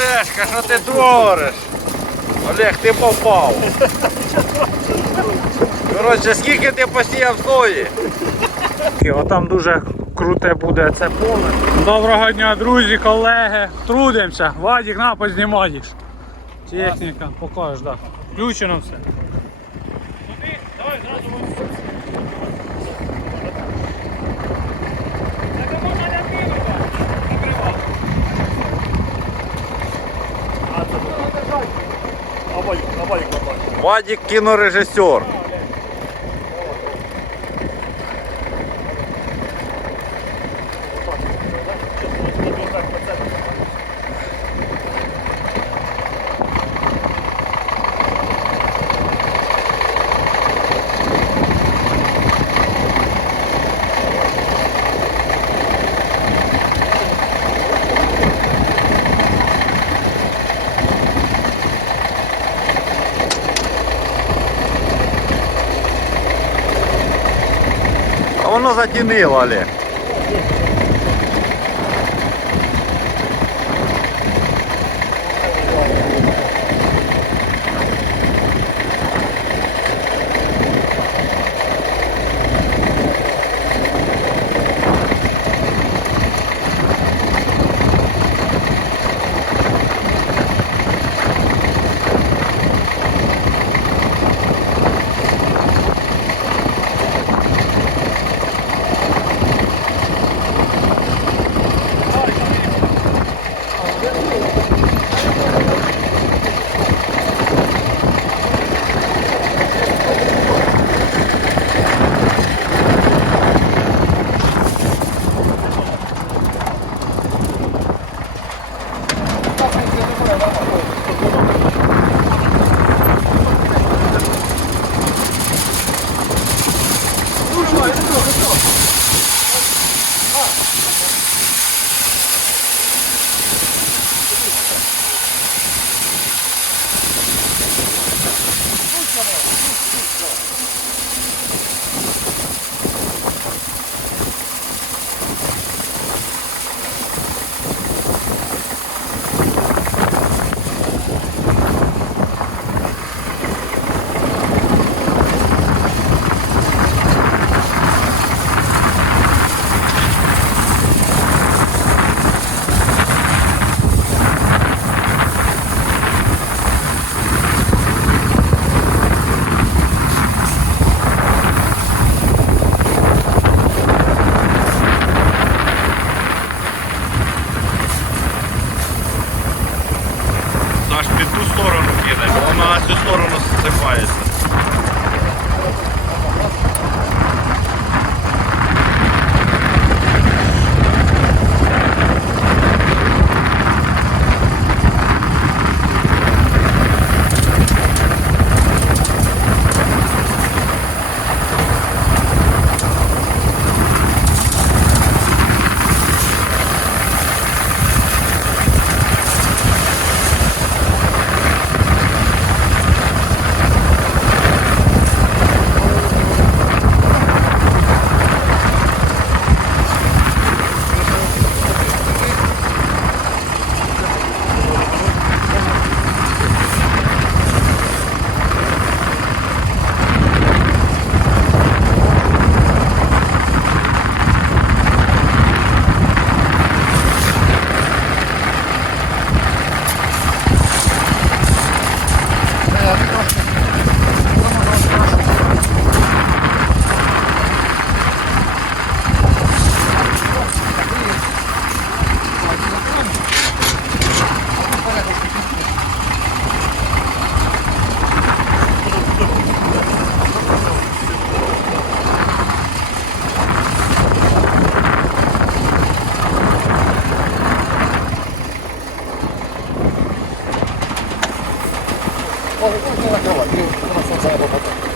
Олежка, що ти твориш? Олег, ти попав. Коротше, скільки ти посіяв сої? Отам дуже круте буде це поле. Доброго дня, друзі, колеги. Трудимося. Вадік, на, познімаєш. Техніка, покажеш, так. Да. Включено все. Вадік кінорежисер. Воно Олег. Під ту сторону кине, вона на цю сторону зсипається. 我是最重的时候我就跟他说三我多块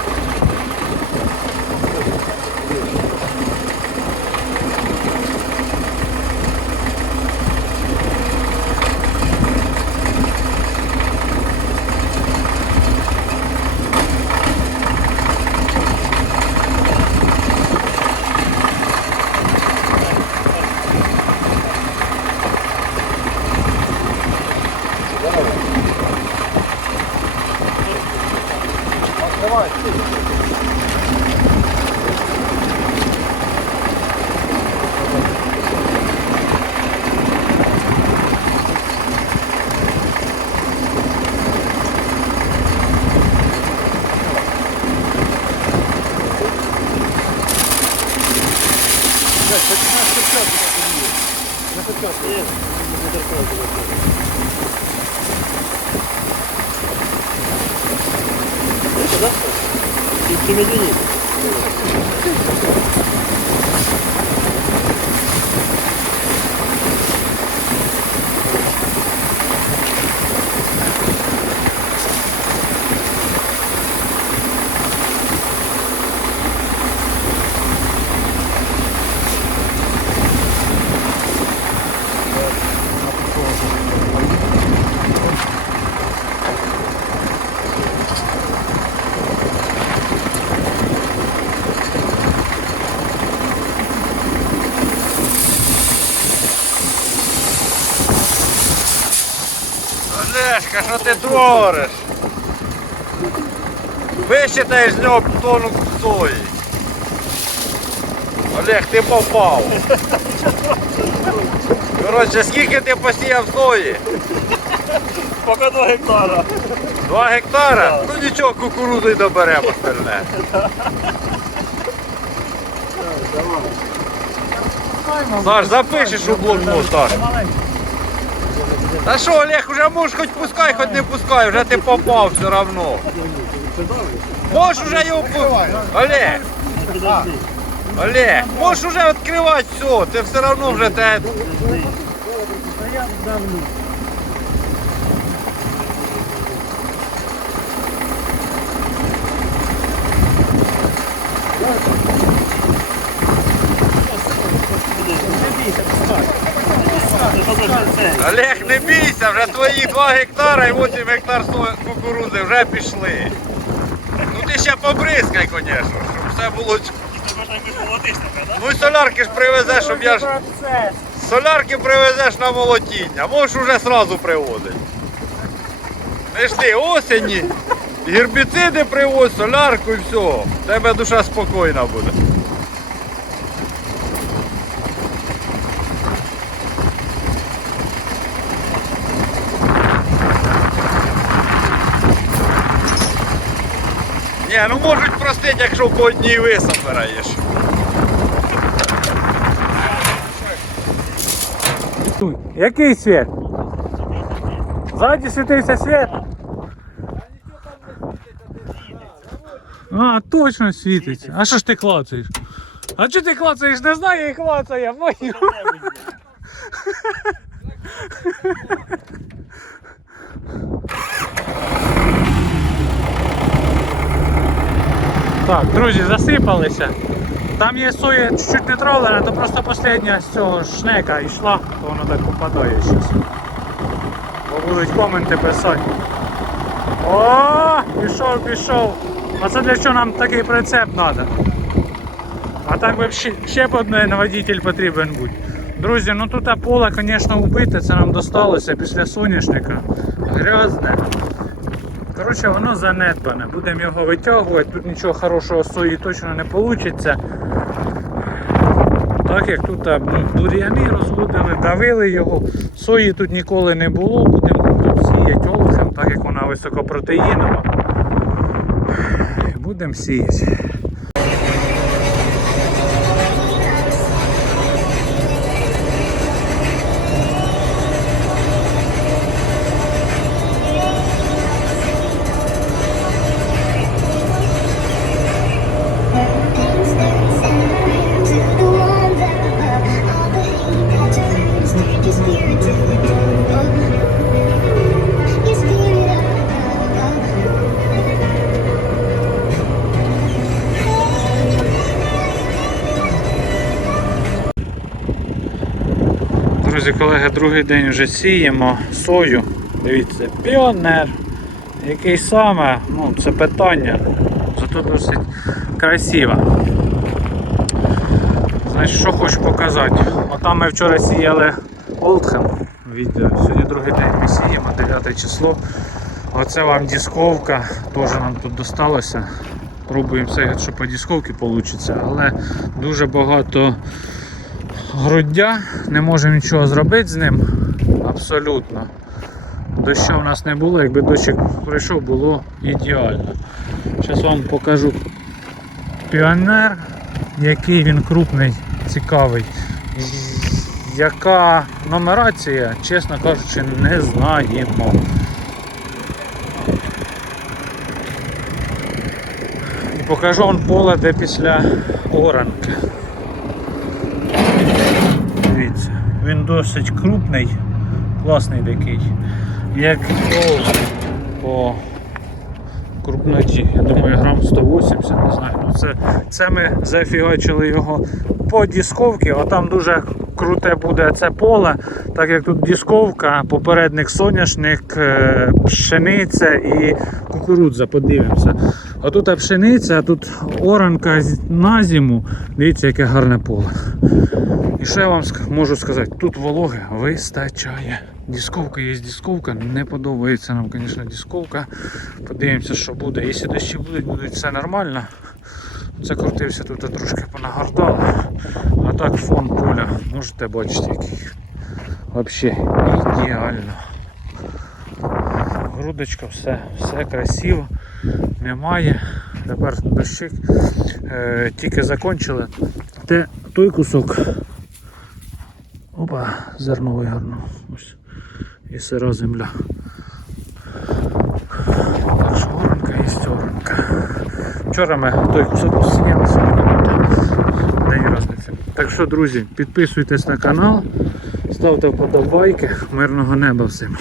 ไม่ดื้อ Олешка, що ти твориш? Висчитай з нього тонну сої. Олег, ти попав. Коротше, скільки ти посіяв сої? Пока 2 гектара. Два гектара? Ну нічого, кукурудзу й доберемо остальне. Саш, запишеш у блокнот, Саш. Та що, Олег, уже можеш хоч пускай, хоч не пускай, вже ти попав все одно. Можеш уже його пускай. Олег, Олег, можеш уже відкривати все, ти все одно вже те. я давно. Олег, не бійся, вже твої 2 гектара і 8 гектар кукурудзи вже пішли. Ну ти ще побризкай, звісно, щоб все було. Ну і солярки ж привезеш, щоб я ж. Солярки привезеш на молотіння, можеш уже сразу привозити. Не ж ти осені, гербіциди привозь, солярку і все. В тебе душа спокійна буде. Ні, ну можуть простити, якщо по одній висобираєш. Який світ? Ззаді світився світ. А, точно світиться. А що ж ти клацаєш? А чого ти клацаєш? Не знаю і клацає, поняв. Так, друзі, засипалися. Там є соя чуть-чуть не травлена, то просто остання з цього шнека йшла, то воно так попадає зараз. Бо будуть коменти писати. О, пішов, пішов. А це для чого нам такий прицеп треба? А так би ще, б один водитель потрібен бути. Друзі, ну тут поле, звісно, вбите, це нам досталося після соняшника. Грязне. Коротше, воно занедбане. Будемо його витягувати, тут нічого хорошого з сої точно не вийде. Так як тут ну, бур'яни розводили, давили його, сої тут ніколи не було, будемо тут сіяти олухем, так як вона високопротеїнова. Будемо сіяти. Друзі, колеги, другий день вже сіємо сою. Дивіться, піонер. Який саме, ну це питання. Зато досить красиво. Значить, що хочу показати. Отам ми вчора сіяли Олдхем. Відео. Сьогодні другий день ми сіємо, 9 число. Оце вам дисковка, теж нам тут досталося. Пробуємо все, що по дисковці вийде, але дуже багато груддя, не можемо нічого зробити з ним. Абсолютно. Доща в нас не було, якби дощик прийшов, було ідеально. Зараз вам покажу піонер, який він крупний, цікавий. Яка нумерація, чесно кажучи, не знаємо. І покажу вам поле, де після оранки. Дивіться, він досить крупний, класний такий. Як по, крупноті, я думаю, грам 180, не знаю. Ну, це, це ми зафігачили його по дисковці, а там дуже круте буде це поле, так як тут дисковка, попередник соняшник, е, пшениця і кукурудза, подивимося. А тут пшениця, а тут оранка на зиму. Дивіться, яке гарне поле. І ще я вам можу сказати, тут вологи вистачає. Дисковка є дисковка, не подобається нам, звісно, дисковка. Подивимося, що буде. Якщо дощі будуть, буде все нормально. Це крутився тут трошки понагортав. А так фон поля, можете бачити, який. Взагалі ідеально. Грудочка, все, все красиво, немає. Тепер дощик е, тільки закончили. Те, той кусок. Опа, зерно вигорно. Ось. І сира земля. Так що оранка є оранка. Вчора ми той кусок посіяли, сьогодні. День різниці. Так що, друзі, підписуйтесь на канал, ставте вподобайки, мирного неба всім.